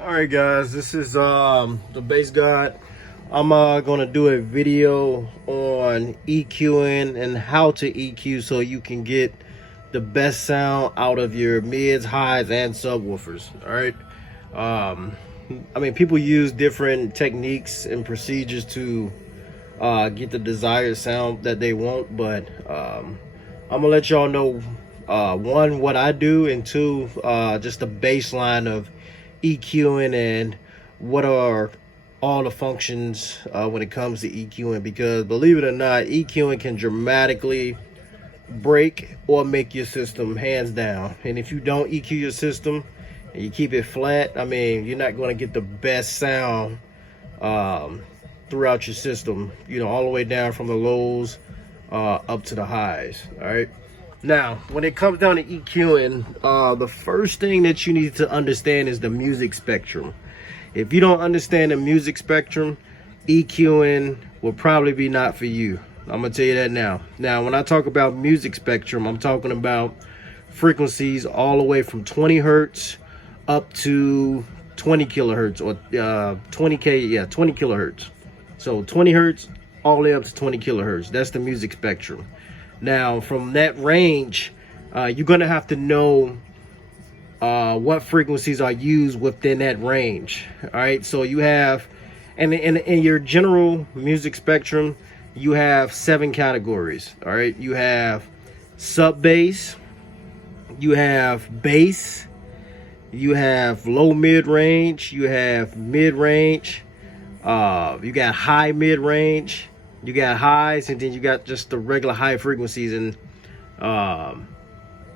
All right, guys, this is the bass god. I'm gonna do a video on EQing and how to EQ so you can get the best sound out of your mids, highs, and subwoofers. All right. I mean, people use different techniques and procedures to get the desired sound that they want, but I'm gonna let y'all know one, what I do, and two, just the baseline of EQing and what are all the functions when it comes to EQing, because believe it or not, EQing can dramatically break or make your system, hands down. And if you don't EQ your system and you keep it flat, I mean, you're not going to get the best sound throughout your system, you know, all the way down from the lows up to the highs. All right. Now, when it comes down to EQing, the first thing that you need to understand is the music spectrum. If you don't understand the music spectrum, EQing will probably be not for you. I'm gonna tell you that now. Now, when I talk about music spectrum, I'm talking about frequencies all the way from 20 hertz up to 20 kilohertz, or 20 kilohertz. So 20 hertz all the way up to 20 kilohertz. That's the music spectrum. Now, from that range, you're gonna have to know what frequencies are used within that range. All right, so you have, and in your general music spectrum, you have 7 categories. All right, you have sub bass, you have bass, you have low mid range, you have mid range, you got high mid range, you got highs, and then you got just the regular high frequencies. And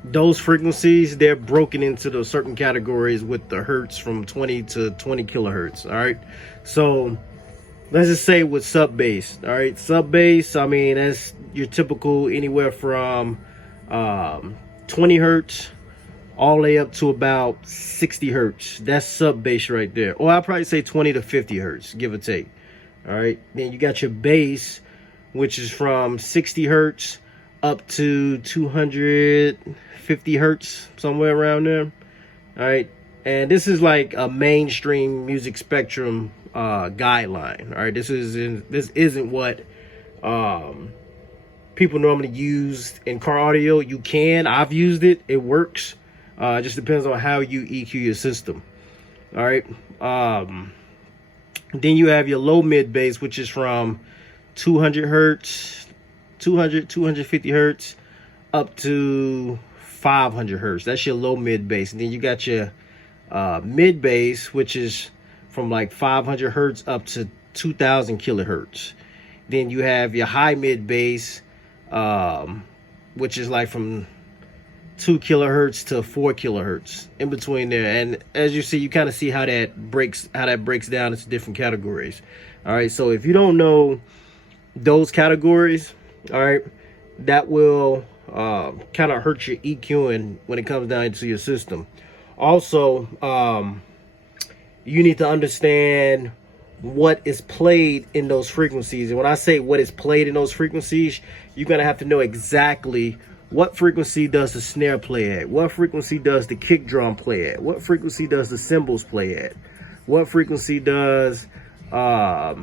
those frequencies, they're broken into the certain categories with the hertz from 20 to 20 kilohertz. All right, so let's just say with sub bass. All right, sub bass, I mean, that's your typical anywhere from 20 hertz all the way up to about 60 hertz. That's sub bass right there. Or I'll probably say 20 to 50 hertz, give or take. All right, then you got your bass, which is from 60 hertz up to 250 hertz, somewhere around there. All right, and this is like a mainstream music spectrum guideline. All right, this isn't what people normally use in car audio. I've used it, it works. It just depends on how you EQ your system. All right, then you have your low mid bass, which is from 200 hertz, 250 hertz up to 500 hertz. That's your low mid bass. And then you got your mid bass, which is from like 500 hertz up to 2000 kilohertz. Then you have your high mid bass, which is like from 2 kilohertz to 4 kilohertz, in between there. And as you see, you kind of see how that breaks down into different categories. All right, so if you don't know those categories, all right, that will kind of hurt your EQing when it comes down to your system. Also, you need to understand what is played in those frequencies. And when I say what is played in those frequencies, you're gonna have to know exactly what frequency does the snare play at, what frequency does the kick drum play at, what frequency does the cymbals play at, what frequency does what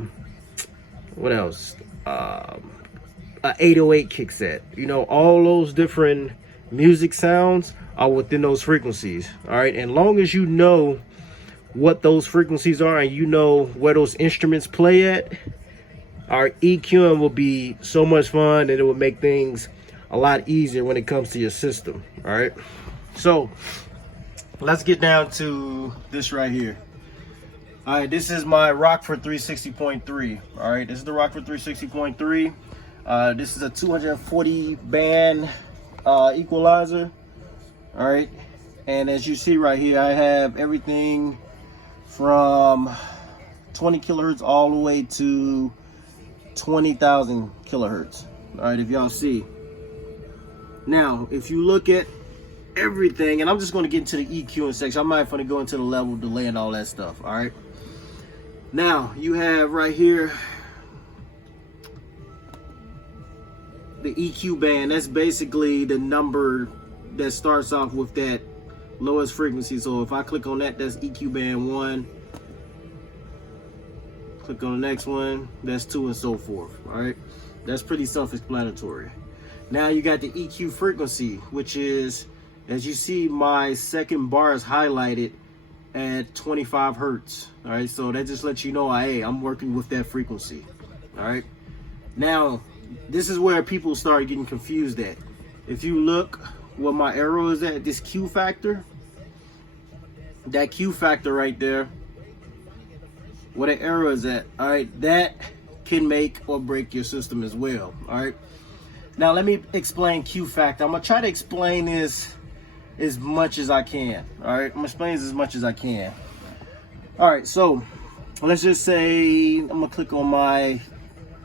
else, a 808 kicks at. You know, all those different music sounds are within those frequencies. All right, and long as you know what those frequencies are and you know where those instruments play at, our EQing will be so much fun, and it will make things a lot easier when it comes to your system. All right, so let's get down to this right here. All right, this is my Rockford 360.3. all right, this is the Rockford 360.3. This is a 240 band equalizer. All right, and as you see right here, I have everything from 20 kilohertz all the way to 20,000 kilohertz. All right, if y'all see. Now, if you look at everything, and I'm just going to get into the EQing section. I'm not going to go into the level, delay, and all that stuff. All right. Now, you have right here the EQ band. That's basically the number that starts off with that lowest frequency. So if I click on that, that's EQ band 1. Click on the next one, that's 2, and so forth. All right, that's pretty self-explanatory. Now you got the EQ frequency, which is, as you see, my second bar is highlighted at 25 hertz. All right, so that just lets you know, hey, I'm working with that frequency. All right, now this is where people start getting confused at. If you look where my arrow is at, this Q factor, that Q factor right there, where the arrow is at, all right, that can make or break your system as well. All right, now let me explain Q factor. I'm gonna try to explain this as much as I can. All right, I'm gonna explain this as much as I can. All right, so let's just say I'm gonna click on my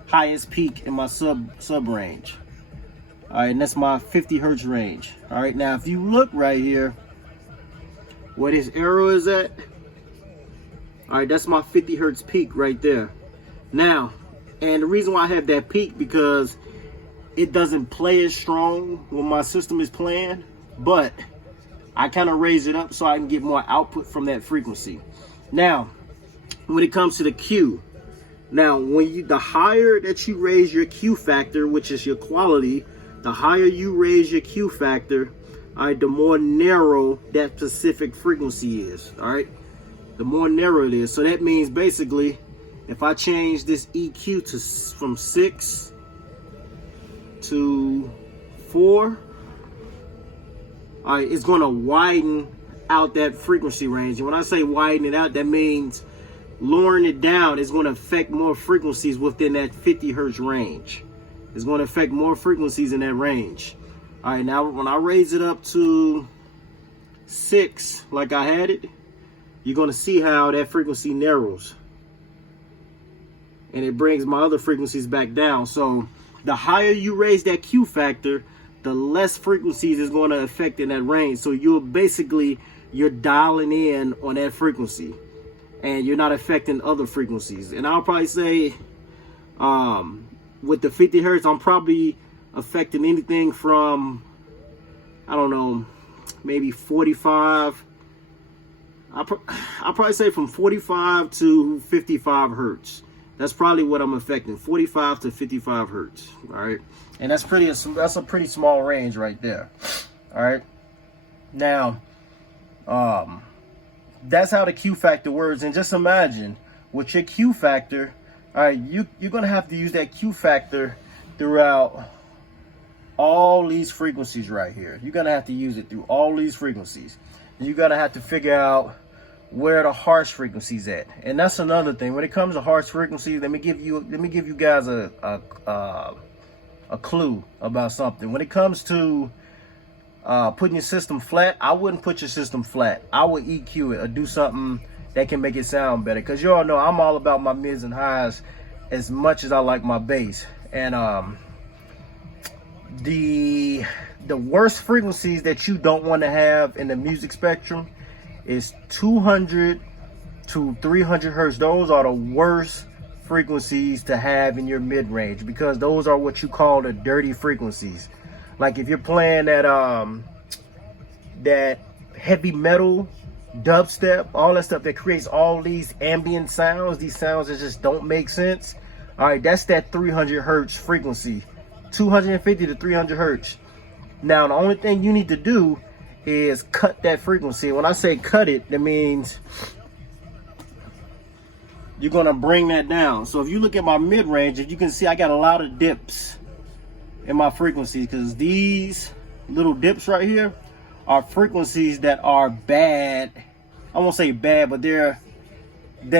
highest peak in my sub range. All right, and that's my 50 hertz range. All right, now if you look right here where this arrow is at, all right, that's my 50 hertz peak right there. Now, and the reason why I have that peak, because it doesn't play as strong when my system is playing, but I kind of raise it up so I can get more output from that frequency. Now, when it comes to the Q, now the higher that you raise your Q factor, which is your quality, the higher you raise your Q factor, all right, the more narrow that specific frequency is. All right, the more narrow it is. So that means basically, if I change this EQ from 6 to 4, all right, it's going to widen out that frequency range. And when I say widen it out, that means lowering it down is going to affect more frequencies within that 50 hertz range. It's going to affect more frequencies in that range. All right, now when I raise it up to 6, like I had it, you're going to see how that frequency narrows. And it brings my other frequencies back down. So the higher you raise that Q factor, the less frequencies is going to affect in that range. So you're dialing in on that frequency, and you're not affecting other frequencies. And I'll probably say with the 50 hertz, I'm probably affecting anything from, I don't know, maybe 45. I'll probably say from 45 to 55 hertz. That's probably what I'm affecting, 45 to 55 hertz. All right, and that's a pretty small range right there. All right, now that's how the Q factor works. And just imagine with your Q factor, all right, you're gonna have to use that Q factor throughout all these frequencies right here. You're gonna have to use it through all these frequencies. You're gonna have to figure out where the harsh frequencies at. And that's another thing. When it comes to harsh frequencies, let me give you guys a clue about something. When it comes to putting your system flat, I wouldn't put your system flat. I would EQ it or do something that can make it sound better. Because you all know I'm all about my mids and highs as much as I like my bass. And the worst frequencies that you don't want to have in the music spectrum is 200 to 300 hertz. Those are the worst frequencies to have in your mid range, because those are what you call the dirty frequencies. Like if you're playing that heavy metal, dubstep, all that stuff that creates all these ambient sounds, these sounds that just don't make sense. All right, that's that 300 hertz frequency, 250 to 300 hertz. Now, the only thing you need to do is cut that frequency. When I say cut it, that means you're gonna bring that down. So if you look at my mid range, if you can see, I got a lot of dips in my frequencies, because these little dips right here are frequencies that are bad. I won't say bad, but they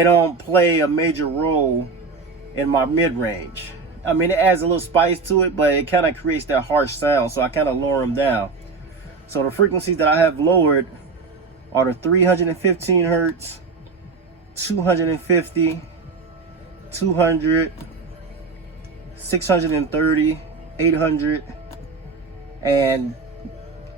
don't play a major role in my mid range. I mean, it adds a little spice to it, but it kind of creates that harsh sound, so I kind of lower them down. So the frequencies that I have lowered are the 315 hertz, 250, 200, 630, 800, and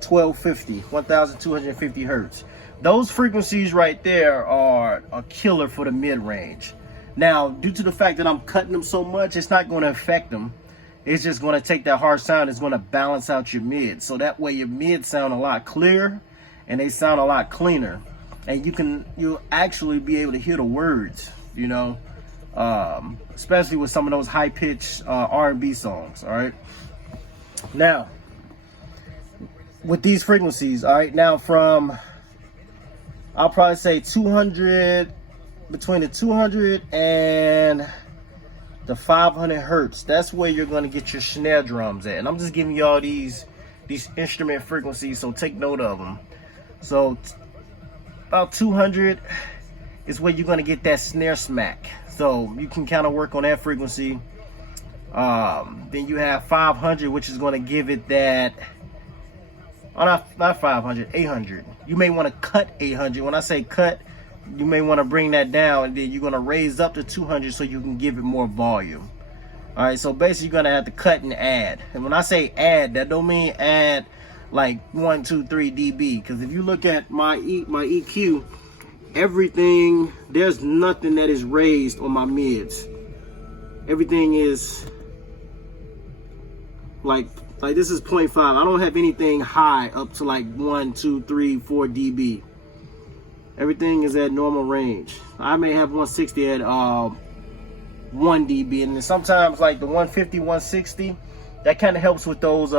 1250 hertz. Those frequencies right there are a killer for the mid range. Now, due to the fact that I'm cutting them so much, it's not going to affect them. It's just going to take that harsh sound. It's going to balance out your mid. So that way your mid sound a lot clearer, and they sound a lot cleaner, and you'll actually be able to hear the words, you know, especially with some of those high-pitched R&B songs. All right, now with these frequencies, all right, now from, I'll probably say 200, between the 200 and the 500 hertz, that's where you're going to get your snare drums at. And I'm just giving y'all these instrument frequencies, so take note of them. So about 200 is where you're going to get that snare smack, so you can kind of work on that frequency. Then you have 500, which is going to give it that, oh, not 500, 800. You may want to cut 800. When I say cut, you may want to bring that down, and then you're going to raise up to 200 so you can give it more volume. All right, so basically you're going to have to cut and add. And when I say add, that don't mean add like 1, 2, 3 dB, because if you look at my EQ, everything, there's nothing that is raised on my mids. Everything is like this is 0.5. I don't have anything high up to like 1, 2, 3, 4 dB. Everything is at normal range. I may have 160 at 1 dB, and then sometimes like the 150, 160, that kind of helps with those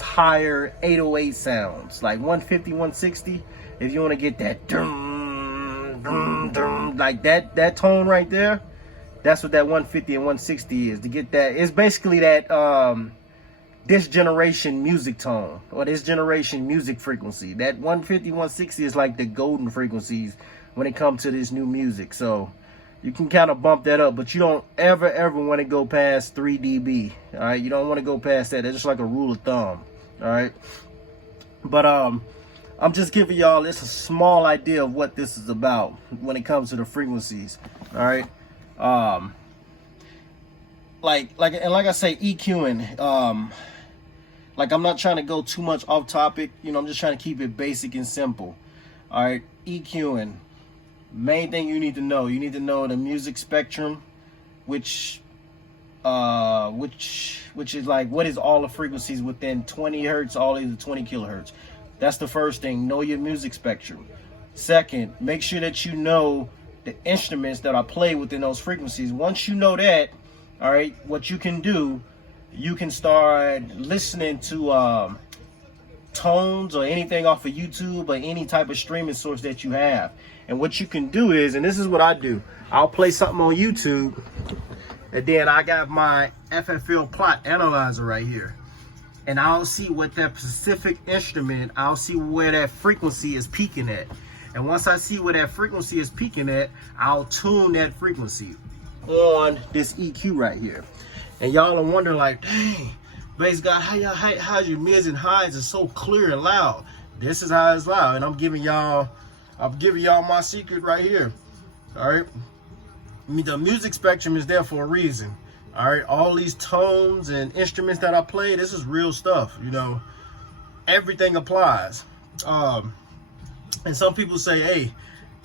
higher 808 sounds, like 150, 160. If you want to get that dum, dum, dum, like that tone right there, that's what that 150 and 160 is. To get that, it's basically that this generation music tone, or this generation music frequency. That 150, 160 is like the golden frequencies when it comes to this new music. So you can kind of bump that up, but you don't ever want to go past 3 dB. All right, you don't want to go past that. That's just like a rule of thumb. All right, but I'm just giving y'all this a small idea of what this is about when it comes to the frequencies. All right, like I say, EQing. Like, I'm not trying to go too much off topic, you know, I'm just trying to keep it basic and simple. All right, EQing. Main thing you need to know the music spectrum, which is like, what is all the frequencies within 20 hertz, all these 20 kilohertz. That's the first thing. Know your music spectrum. Second, make sure that you know the instruments that are played within those frequencies. Once you know that, all right, what you can do, you can start listening to tones or anything off of YouTube or any type of streaming source that you have. And what you can do is, and this is what I do, I'll play something on YouTube, and then I got my FFL plot analyzer right here, and I'll see what that specific instrument, I'll see where that frequency is peaking at. And once I see where that frequency is peaking at, I'll tune that frequency on this EQ right here. And y'all are wondering, like, dang, bass guy, how your mids and highs are so clear and loud? This is how it's loud, and I'm giving y'all my secret right here. All right, I mean, the music spectrum is there for a reason. All right, all these tones and instruments that I play, this is real stuff. You know, everything applies. And some people say, hey,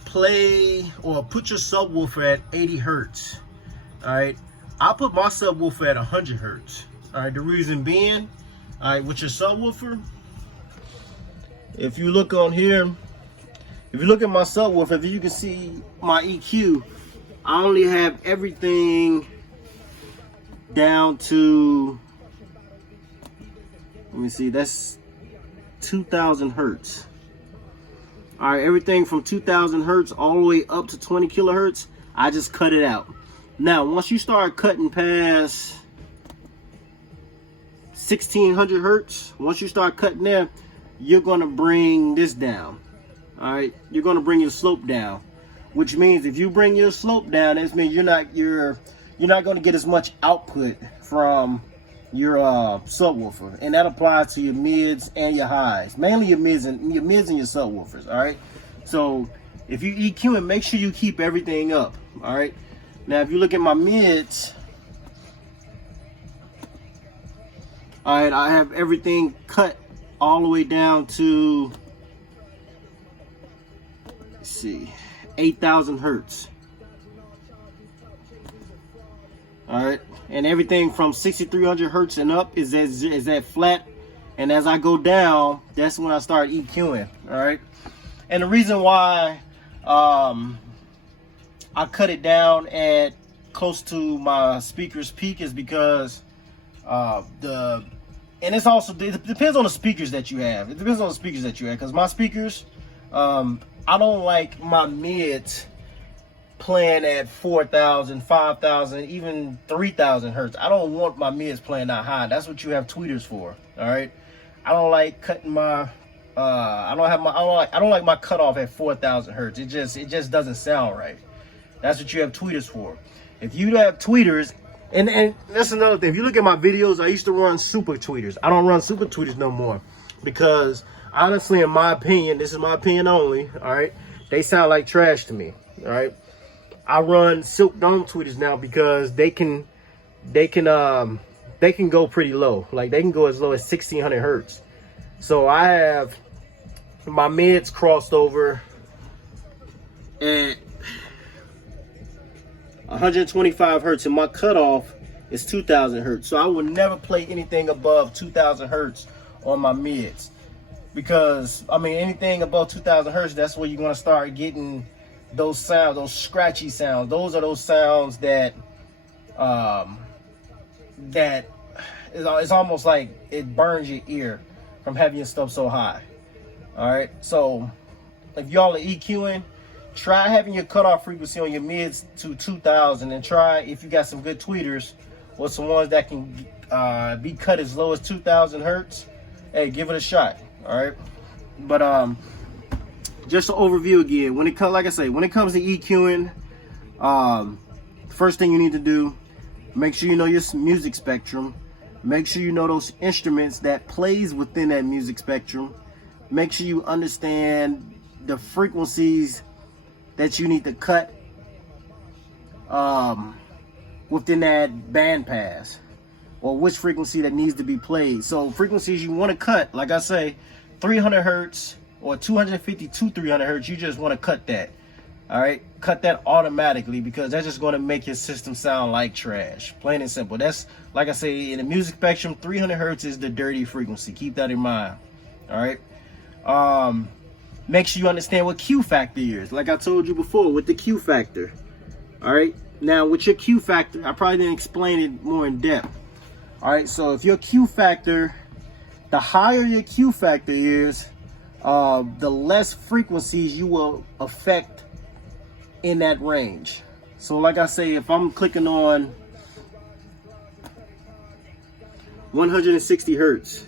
play or put your subwoofer at 80 hertz. All right. I put my subwoofer at 100 hertz. All right, the reason being, all right, with your subwoofer, if you look on here, if you look at my subwoofer, if you can see my EQ, I only have everything down to, let me see, that's 2000 hertz. All right, everything from 2000 hertz all the way up to 20 kilohertz, I just cut it out. Now, once you start cutting past 1600 hertz, once you start cutting there, you're going to bring this down. All right, you're going to bring your slope down, which means if you bring your slope down, that means you're not going to get as much output from your subwoofer, and that applies to your mids and your highs, mainly your mids and your subwoofers. All right, so if you EQ it, make sure you keep everything up. All right. Now, if you look at my mids, all right, I have everything cut all the way down to, let's see, 8,000 hertz. All right, and everything from 6,300 hertz and up is at flat And as I go down, that's when I start EQing. All right. And the reason why I cut it down at close to my speaker's peak is because and it's also, it depends on the speakers that you have. It depends on the speakers that you have, because my speakers, I don't like my mids playing at 4,000, 5,000, even 3,000 hertz. I don't want my mids playing that high. That's what you have tweeters for. All right. I don't like cutting my I don't like my cutoff at 4,000 hertz. It just doesn't sound right. That's what you have tweeters for. If you have tweeters, and that's another thing. If you look at my videos, I used to run super tweeters. I don't run super tweeters no more, because honestly, in my opinion, this is my opinion only, all right, they sound like trash to me. All right. I run silk dome tweeters now because they can go pretty low. Like, they can go as low as 1,600 hertz. So I have my mids crossed over at 125 hertz, and my cutoff is 2,000 hertz. So I will never play anything above 2,000 hertz on my mids, because I mean, anything above 2,000 hertz, that's where you're going to start getting those sounds, those scratchy sounds. Those are those sounds that it's almost like it burns your ear from having your stuff so high. All right, so if y'all are EQing, try having your cutoff frequency on your mids to 2,000, and try, if you got some good tweeters or some ones that can be cut as low as 2,000 hertz, hey, give it a shot. All right, but just an overview again. When it comes, like I say, when it comes to EQing, first thing you need to do, make sure you know your music spectrum. Make sure you know those instruments that plays within that music spectrum. Make sure you understand the frequencies that you need to cut within that band pass, or which frequency that needs to be played. So frequencies you want to cut, like I say, 300 hertz or 250 to 300 hertz, you just want to cut that. All right, cut that automatically, because that's just going to make your system sound like trash, plain and simple. That's, like I say, in the music spectrum, 300 hertz is the dirty frequency. Keep that in mind. All right. Make sure you understand what Q factor is, like I told you before with the Q factor. All right, now with your Q factor, I probably didn't explain it more in depth. All right, so if your Q factor, the higher your Q factor is, the less frequencies you will affect in that range. So like I say, if I'm clicking on 160 hertz,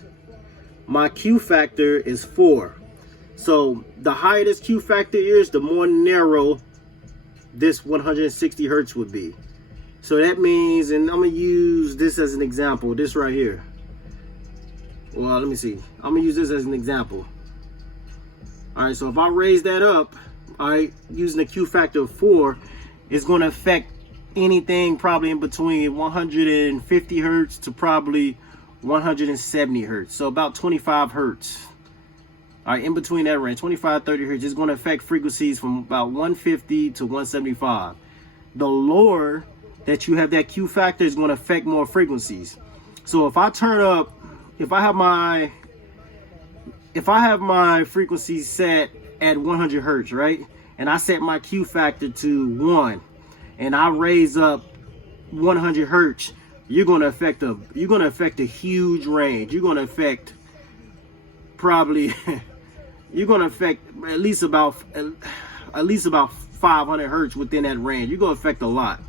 my Q factor is 4. So the higher this Q factor is, the more narrow this 160 hertz would be. So that means, and I'm gonna use this as an example, this right here. Well, let me see. I'm gonna use this as an example. All right, so if I raise that up, all right, using a Q factor of 4, it's gonna affect anything probably in between 150 hertz to probably 170 hertz. So about 25 hertz. All right, in between that range, 25, 30 hertz, is going to affect frequencies from about 150 to 175. The lower that you have that Q factor is going to affect more frequencies. So if I turn up, if I have my frequency set at 100 hertz, right? And I set my Q factor to 1, and I raise up 100 hertz, you're going to affect a huge range. You're going to affect probably you're going to affect at least about 500 hertz within that range. You're going to affect a lot.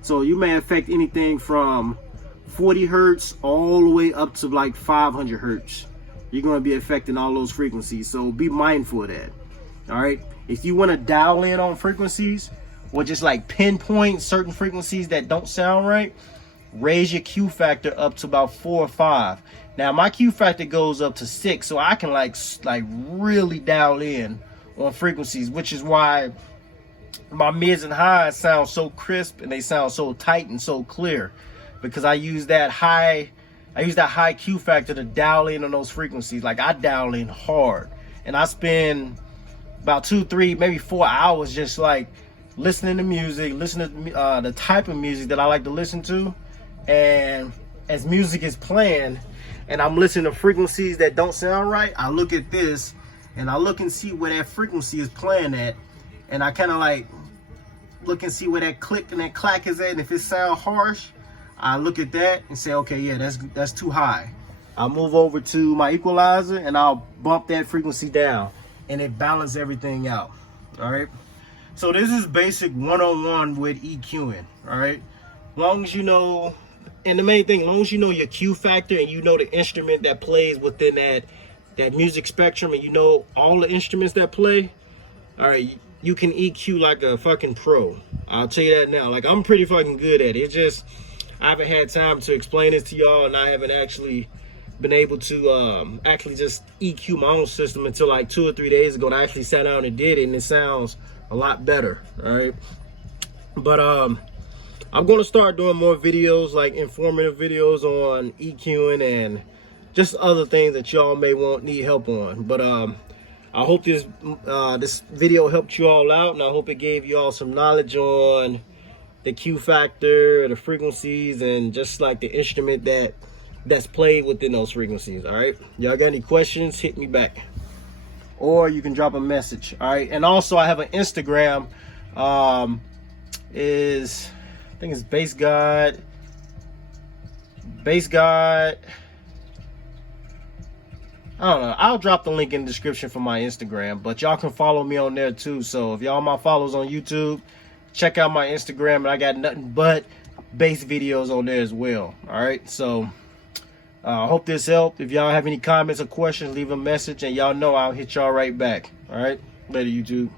So you may affect anything from 40 hertz all the way up to like 500 hertz. You're going to be affecting all those frequencies. So be mindful of that. All right. If you want to dial in on frequencies, or just like pinpoint certain frequencies that don't sound right, raise your Q factor up to about 4 or 5. Now my Q factor goes up to 6, so I can like really dial in on frequencies, which is why my mids and highs sound so crisp and they sound so tight and so clear, because I use that high Q factor to dial in on those frequencies. Like, I dial in hard, and I spend about 2, 3, maybe 4 hours just like listening to music, listening to the type of music that I like to listen to. And as music is playing and I'm listening to frequencies that don't sound right, I look at this and I look and see where that frequency is playing at, and I kind of like look and see where that click and that clack is at, and if it sounds harsh, I look at that and say, okay, yeah, that's too high. I'll move over to my equalizer and I'll bump that frequency down, and it balances everything out. All right, so this is basic 101 with EQing. All right, long as you know, and the main thing, long as you know your Q factor and you know the instrument that plays within that music spectrum, and you know all the instruments that play, all right, you can EQ like a fucking pro. I'll tell you that now. Like, I'm pretty fucking good at it. It's just I haven't had time to explain this to y'all, and I haven't actually been able to actually just EQ my own system until like 2 or 3 days ago, and I actually sat down and did it, and it sounds a lot better. All right, but I'm going to start doing more videos, like informative videos on EQing and just other things that y'all may need help on. But I hope this video helped you all out, and I hope it gave you all some knowledge on the Q factor, the frequencies, and just like the instrument that's played within those frequencies. All right, y'all got any questions, hit me back, or you can drop a message. All right, and also I have an Instagram, I think it's Bass God. I don't know. I'll drop the link in the description for my Instagram, but y'all can follow me on there too. So if y'all my followers on YouTube, check out my Instagram, and I got nothing but bass videos on there as well. All right, so I hope this helped. If y'all have any comments or questions, leave a message, and y'all know I'll hit y'all right back. All right, later, YouTube.